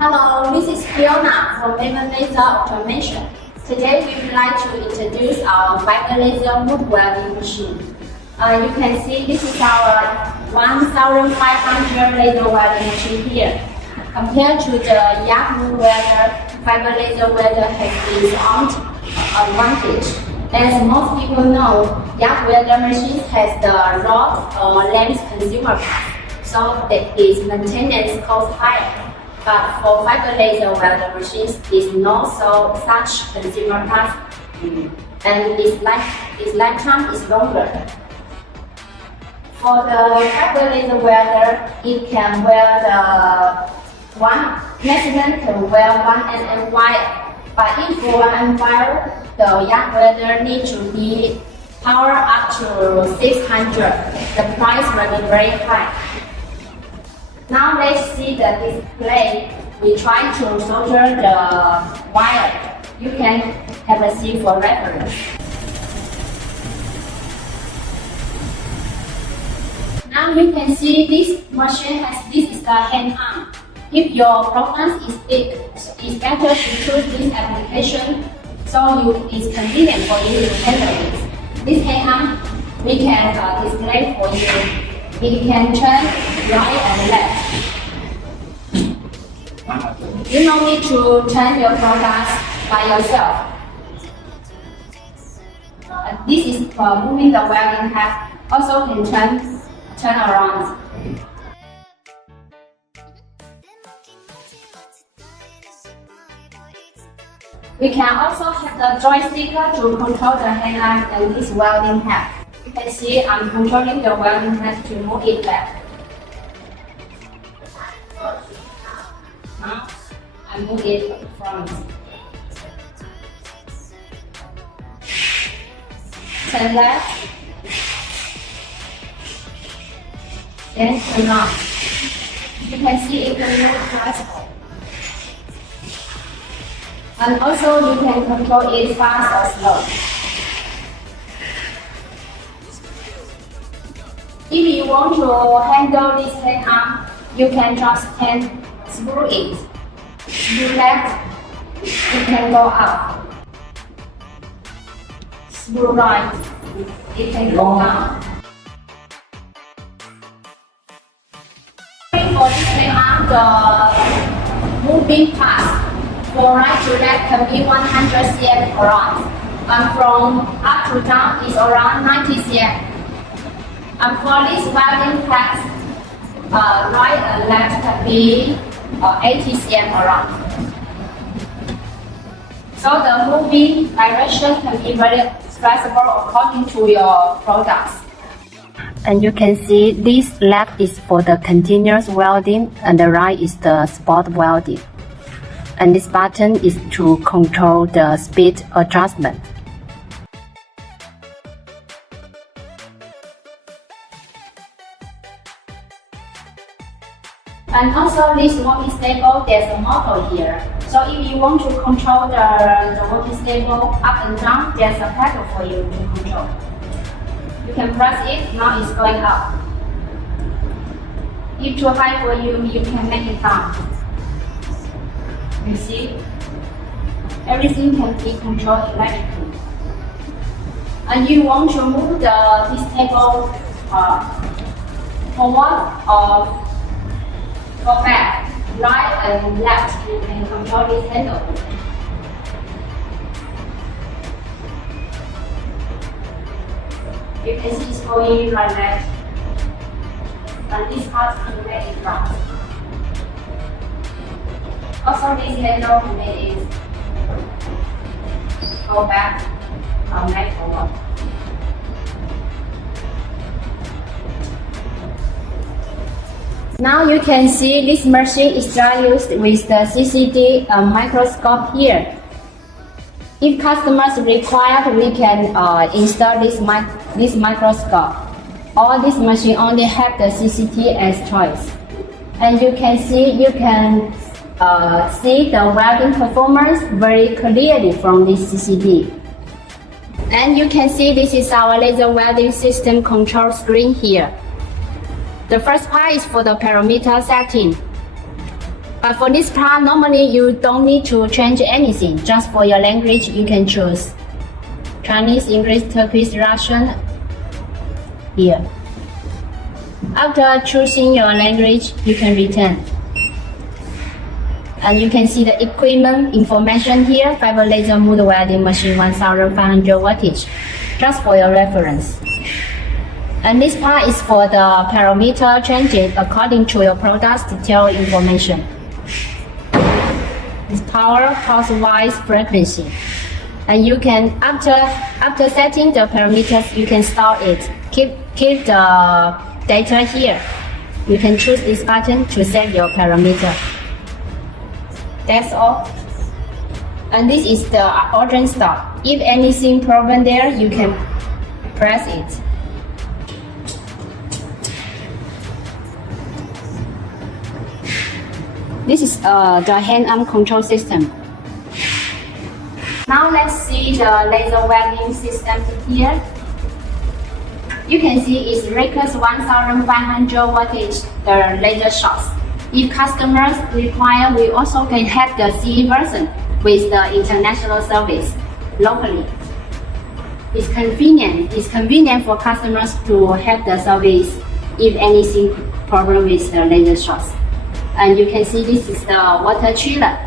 Hello, this is Fiona from Mila-Maven Automation. Today we would like to introduce our fiber laser wood welding machine. You can see this is our 1500 laser welding machine here. Compared to the Yahoo welder, fiber laser welder has its own advantage. As most people know, Yahoo welder machines has the rod or length consumer cost, so that its maintenance costs higher. But for fiber laser welder machines, is not so such consumer cost, and its lifetime is longer. For the fiber laser welder, it can weld maximum can weld 1 mm wire. But if for 1 mm wire, the Yahoo welder needs to be power up to 600. The price will be very high. Now let's see the display. We try to solder the wire. You can have a see for reference. Now you can see this machine this is the hand arm. If your program is big, it's better to choose this application so it's convenient for you to handle it. This hand arm we can display for you. It can turn right and left. You don't need to turn your products by yourself. This is for moving the welding head. Also can turn around. We can also have the joystick to control the hand and this welding head. You can see I'm controlling the welding head to move it left. Now I move it front. Turn left. Then turn on. You can see it can move fast. And also you can control it fast or slow. If you want to handle this hand arm, you can just screw it. Screw left, it can go up. Screw right, it can go down. For this hand arm, the moving path for right to left can be 100 cm around, and from up to down is around 90 cm. And for this welding path, right and left can be 80 cm around. So the moving direction can be very flexible according to your products. And you can see this left is for the continuous welding and the right is the spot welding. And this button is to control the speed adjustment. And also this working stable, there's a motor here. So if you want to control the working stable up and down, there's a pedal for you to control. You can press it, now it's going up. If too high for you, you can make it down. You see? Everything can be controlled electrically. And you want to move this table forward or go back, right and left, you can control this handle. You can see it's going right left. And this part can make it right. Also this handle can make it go back and make forward. Now you can see this machine is used with the CCD microscope here. If customers require, we can install this microscope. Or this machine only have the CCD as choice. And you can see the welding performance very clearly from this CCD. And you can see this is our laser welding system control screen here. The first part is for the parameter setting. But for this part, normally you don't need to change anything. Just for your language, you can choose Chinese, English, Turkish, Russian here. After choosing your language, you can return. And you can see the equipment information here, fiber laser mood welding machine 1500 wattage, just for your reference. And this part is for the parameter changing according to your product's detailed information. This power, pulse-wise frequency. And you can, after setting the parameters, you can store it. Keep the data here. You can choose this button to set your parameter. That's all. And this is the orange stop. If anything problem there, you can press it. This is the hand-arm control system. Now let's see the laser welding system here. You can see it records 1500 wattage, the laser shots. If customers require, we also can have the CE version with the international service locally. It's convenient for customers to have the service if anything problem with the laser shots. And you can see this is the water chiller.